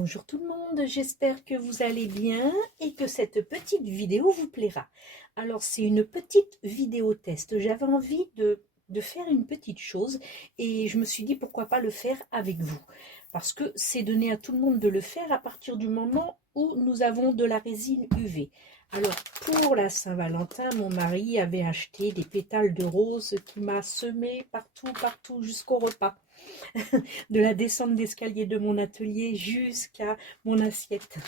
Bonjour tout le monde, j'espère que vous allez bien et que cette petite vidéo vous plaira. Alors c'est une petite vidéo test, j'avais envie de faire une petite chose et je me suis dit pourquoi pas le faire avec vous. Parce que c'est donné à tout le monde de le faire à partir du moment où nous avons de la résine UV. Alors pour la Saint-Valentin, mon mari avait acheté des pétales de rose qui m'a semé partout jusqu'au repas. De la descente d'escalier de mon atelier jusqu'à mon assiette.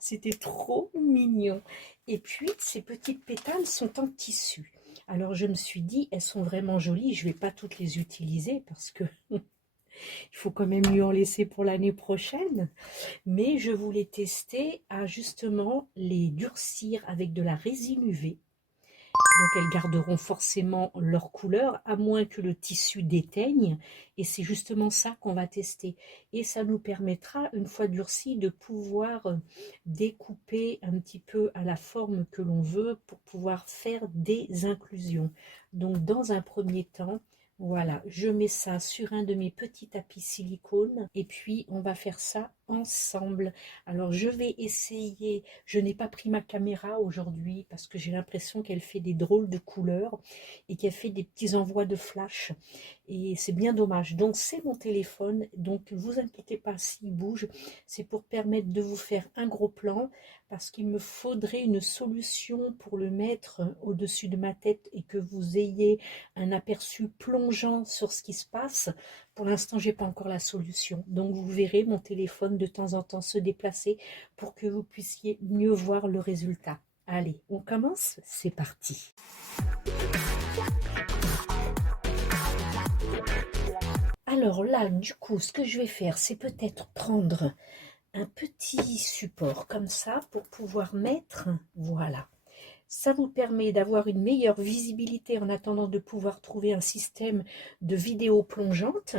C'était trop mignon. Et puis, ces petites pétales sont en tissu. Alors, je me suis dit, elles sont vraiment jolies. Je ne vais pas toutes les utiliser parce que il faut quand même lui en laisser pour l'année prochaine. Mais je voulais tester à justement les durcir avec de la résine UV. Donc elles garderont forcément leur couleur, à moins que le tissu déteigne. Et c'est justement ça qu'on va tester. Et ça nous permettra, une fois durci, de pouvoir découper un petit peu à la forme que l'on veut pour pouvoir faire des inclusions. Donc dans un premier temps, voilà, je mets ça sur un de mes petits tapis silicone et puis on va faire ça ensemble. Alors je vais essayer, je n'ai pas pris ma caméra aujourd'hui parce que j'ai l'impression qu'elle fait des drôles de couleurs et qu'elle fait des petits envois de flash et c'est bien dommage. Donc c'est mon téléphone, donc ne vous inquiétez pas s'il bouge, c'est pour permettre de vous faire un gros plan parce qu'il me faudrait une solution pour le mettre au-dessus de ma tête et que vous ayez un aperçu plongeant sur ce qui se passe. Pour l'instant, j'ai pas encore la solution. Donc, vous verrez mon téléphone de temps en temps se déplacer pour que vous puissiez mieux voir le résultat. Allez, on commence? C'est parti. Alors là, du coup, ce que je vais faire, c'est peut-être prendre un petit support comme ça pour pouvoir mettre, voilà. Ça vous permet d'avoir une meilleure visibilité en attendant de pouvoir trouver un système de vidéo plongeante.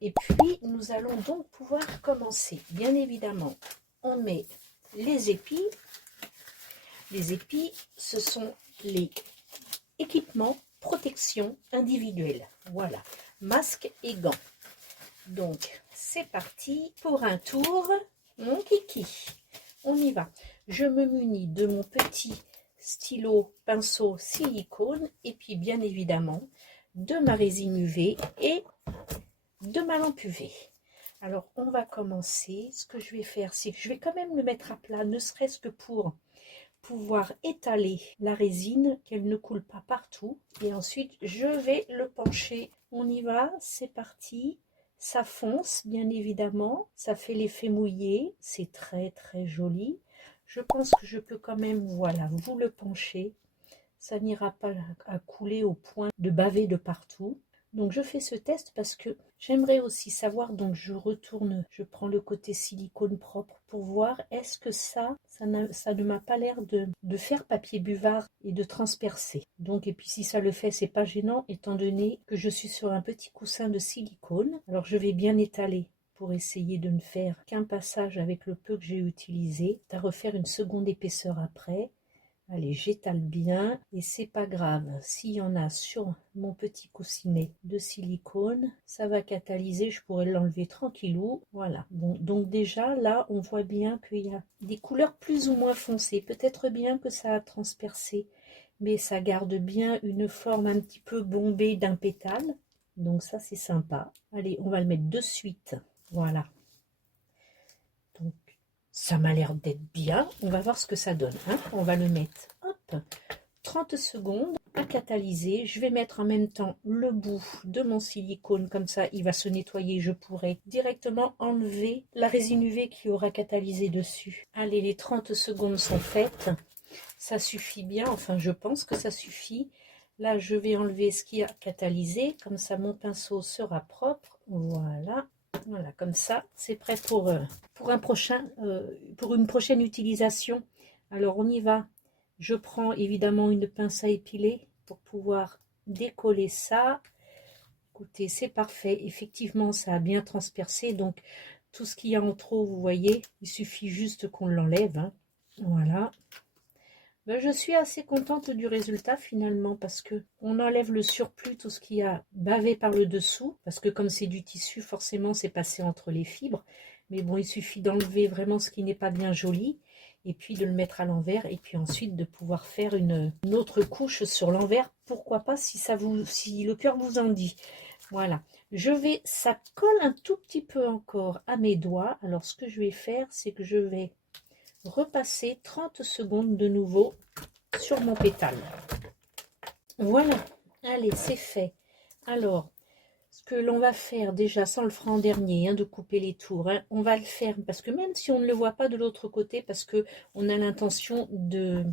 Et puis, nous allons donc pouvoir commencer. Bien évidemment, on met les épis. Les épis, ce sont les équipements protection individuelle. Voilà, masque et gants. Donc, c'est parti pour un tour. Mon kiki, on y va. Je me munis de mon petit stylo pinceau silicone et puis bien évidemment de ma résine UV et de ma lampe UV. Alors on va commencer. Ce que je vais faire, c'est que je vais quand même le mettre à plat, ne serait-ce que pour pouvoir étaler la résine, qu'elle ne coule pas partout. Et ensuite je vais le pencher. On y va, c'est parti. Ça fonce bien évidemment, ça fait l'effet mouillé, c'est très joli. Je pense que je peux quand même, voilà, vous le pencher. Ça n'ira pas à couler au point de baver de partout. Donc je fais ce test parce que j'aimerais aussi savoir, donc je retourne, je prends le côté silicone propre pour voir est-ce que ça ne m'a pas l'air de faire papier buvard et de transpercer. Donc et puis si ça le fait, c'est pas gênant étant donné que je suis sur un petit coussin de silicone. Alors je vais bien étaler pour essayer de ne faire qu'un passage avec le peu que j'ai utilisé, à refaire une seconde épaisseur après. Allez, j'étale bien et c'est pas grave. S'il y en a sur mon petit coussinet de silicone, ça va catalyser, je pourrais l'enlever tranquillou. Voilà. Bon, donc déjà là, on voit bien qu'il y a des couleurs plus ou moins foncées. Peut-être bien que ça a transpercé, mais ça garde bien une forme un petit peu bombée d'un pétale. Donc ça, c'est sympa. Allez, on va le mettre de suite. Voilà. Donc, ça m'a l'air d'être bien. On va voir ce que ça donne. Hein. On va le mettre, hop, 30 secondes à catalyser. Je vais mettre en même temps le bout de mon silicone. Comme ça, il va se nettoyer. Je pourrai directement enlever la résine UV qui aura catalysé dessus. Allez, les 30 secondes sont faites. Ça suffit bien. Enfin, je pense que ça suffit. Là, je vais enlever ce qui a catalysé. Comme ça, mon pinceau sera propre. Voilà. Voilà, comme ça, c'est prêt pour une prochaine utilisation. Alors, on y va. Je prends évidemment une pince à épiler pour pouvoir décoller ça. Écoutez, c'est parfait. Effectivement, ça a bien transpercé. Donc, tout ce qu'il y a en trop, vous voyez, il suffit juste qu'on l'enlève. Hein. Voilà. Ben, je suis assez contente du résultat finalement parce que on enlève le surplus, tout ce qui a bavé par le dessous, parce que comme c'est du tissu, forcément c'est passé entre les fibres, Mais bon, il suffit d'enlever vraiment ce qui n'est pas bien joli et puis de le mettre à l'envers et puis ensuite de pouvoir faire une autre couche sur l'envers. Pourquoi pas si le cœur vous en dit. Voilà. Ça colle un tout petit peu encore à mes doigts. Alors ce que je vais faire, c'est que je vais repasser 30 secondes de nouveau sur mon pétale. Voilà. Allez, c'est fait. Alors, ce que l'on va faire déjà, ça on le fera en dernier, hein, de couper les tours, hein, on va le faire parce que même si on ne le voit pas de l'autre côté, parce que on a l'intention de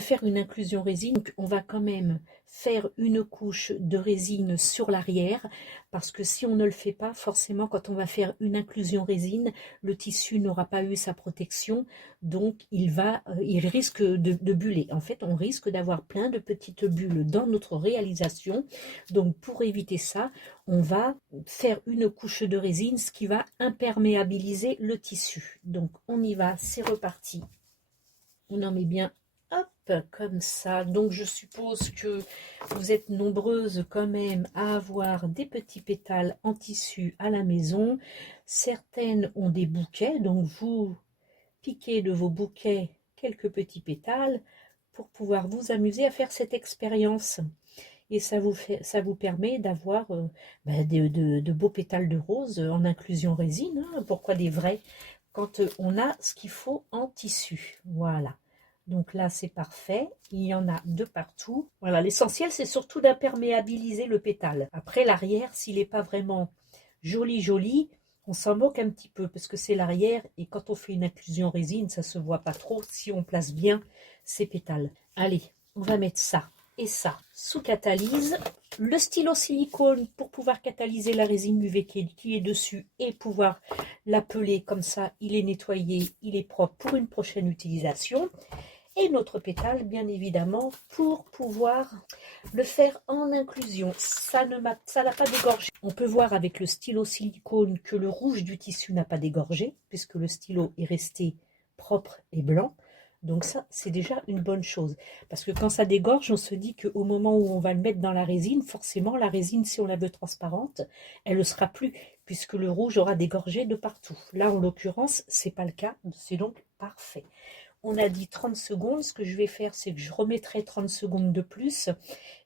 faire une inclusion résine, donc on va quand même faire une couche de résine sur l'arrière, parce que si on ne le fait pas, forcément quand on va faire une inclusion résine, le tissu n'aura pas eu sa protection, donc il risque de buller. En fait, on risque d'avoir plein de petites bulles dans notre réalisation, donc pour éviter ça, on va faire une couche de résine, ce qui va imperméabiliser le tissu. Donc on y va, c'est reparti. On en met bien, hop, comme ça. Donc je suppose que vous êtes nombreuses quand même à avoir des petits pétales en tissu à la maison. Certaines ont des bouquets, donc vous piquez de vos bouquets quelques petits pétales pour pouvoir vous amuser à faire cette expérience. Et ça vous permet d'avoir de beaux pétales de rose en inclusion résine, hein. Pourquoi des vrais quand on a ce qu'il faut en tissu. Voilà. Donc là, c'est parfait. Il y en a de partout. Voilà, l'essentiel, c'est surtout d'imperméabiliser le pétale. Après, l'arrière, s'il n'est pas vraiment joli, on s'en moque un petit peu parce que c'est l'arrière. Et quand on fait une inclusion résine, ça ne se voit pas trop si on place bien ces pétales. Allez, on va mettre ça et ça sous catalyse. Le stylo silicone pour pouvoir catalyser la résine UV qui est dessus et pouvoir l'appeler comme ça, il est nettoyé, il est propre pour une prochaine utilisation. Et notre pétale, bien évidemment, pour pouvoir le faire en inclusion. Ça n'a pas dégorgé. On peut voir avec le stylo silicone que le rouge du tissu n'a pas dégorgé, puisque le stylo est resté propre et blanc. Donc ça, c'est déjà une bonne chose. Parce que quand ça dégorge, on se dit qu'au moment où on va le mettre dans la résine, forcément, la résine, si on la veut transparente, elle ne le sera plus, puisque le rouge aura dégorgé de partout. Là, en l'occurrence, c'est pas le cas, c'est donc parfait. On a dit 30 secondes, ce que je vais faire, c'est que je remettrai 30 secondes de plus,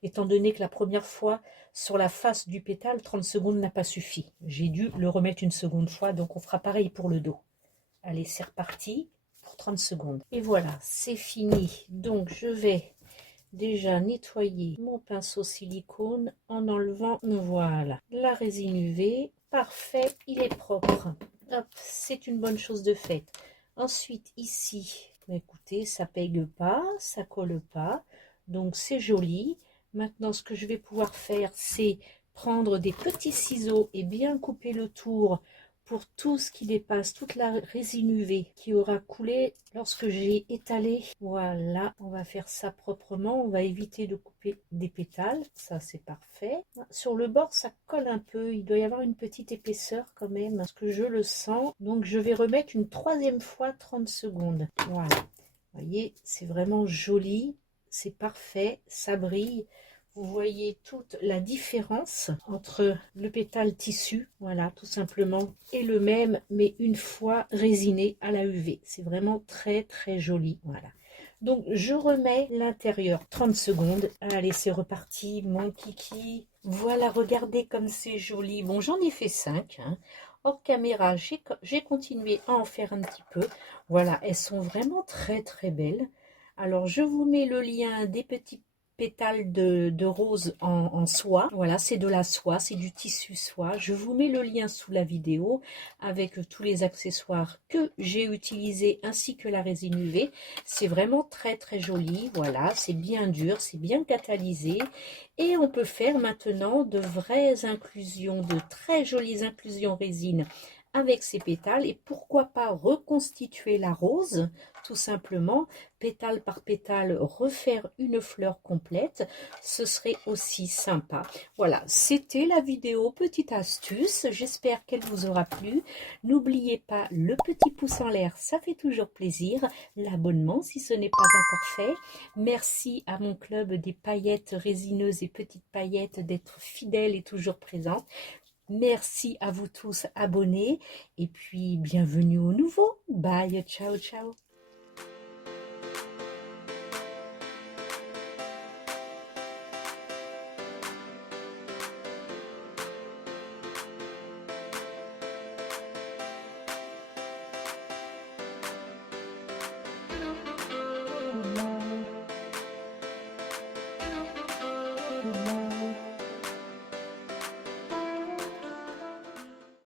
étant donné que la première fois, sur la face du pétale, 30 secondes n'a pas suffi. J'ai dû le remettre une seconde fois, donc on fera pareil pour le dos. Allez, c'est reparti pour 30 secondes. Et voilà, c'est fini. Donc, je vais déjà nettoyer mon pinceau silicone en enlevant, voilà, la résine UV. Parfait, il est propre. Hop, c'est une bonne chose de faite. Ensuite, ici, écoutez, ça pègue pas, ça colle pas, donc c'est joli. Maintenant, ce que je vais pouvoir faire, c'est prendre des petits ciseaux et bien couper le tour pour tout ce qui dépasse, toute la résine UV qui aura coulé lorsque j'ai étalé. Voilà, on va faire ça proprement, on va éviter de couper des pétales, ça c'est parfait. Sur le bord, ça colle un peu, il doit y avoir une petite épaisseur quand même, parce que je le sens. Donc je vais remettre une troisième fois 30 secondes. Voilà, vous voyez, c'est vraiment joli, c'est parfait, ça brille. Vous voyez toute la différence entre le pétale tissu, voilà, tout simplement, et le même, mais une fois résiné à la UV. C'est vraiment très, très joli, voilà. Donc, je remets l'intérieur 30 secondes. Allez, c'est reparti, mon kiki. Voilà, regardez comme c'est joli. Bon, j'en ai fait 5, hein. Hors caméra, j'ai continué à en faire un petit peu. Voilà, elles sont vraiment très, très belles. Alors, je vous mets le lien des petits pétales de rose en soie. Voilà, c'est de la soie, c'est du tissu soie. Je vous mets le lien sous la vidéo avec tous les accessoires que j'ai utilisés ainsi que la résine UV. C'est vraiment très très joli. Voilà, c'est bien dur, c'est bien catalysé. Et on peut faire maintenant de vraies inclusions, de très jolies inclusions résine avec ces pétales, et pourquoi pas reconstituer la rose tout simplement, pétale par pétale, refaire une fleur complète, ce serait aussi sympa. Voilà, c'était la vidéo petite astuce, j'espère qu'elle vous aura plu. N'oubliez pas le petit pouce en l'air, ça fait toujours plaisir, l'abonnement si ce n'est pas encore fait. Merci à mon club des paillettes résineuses et petites paillettes d'être fidèle et toujours présente. Merci à vous tous abonnés et puis bienvenue au nouveau. Bye, ciao, ciao.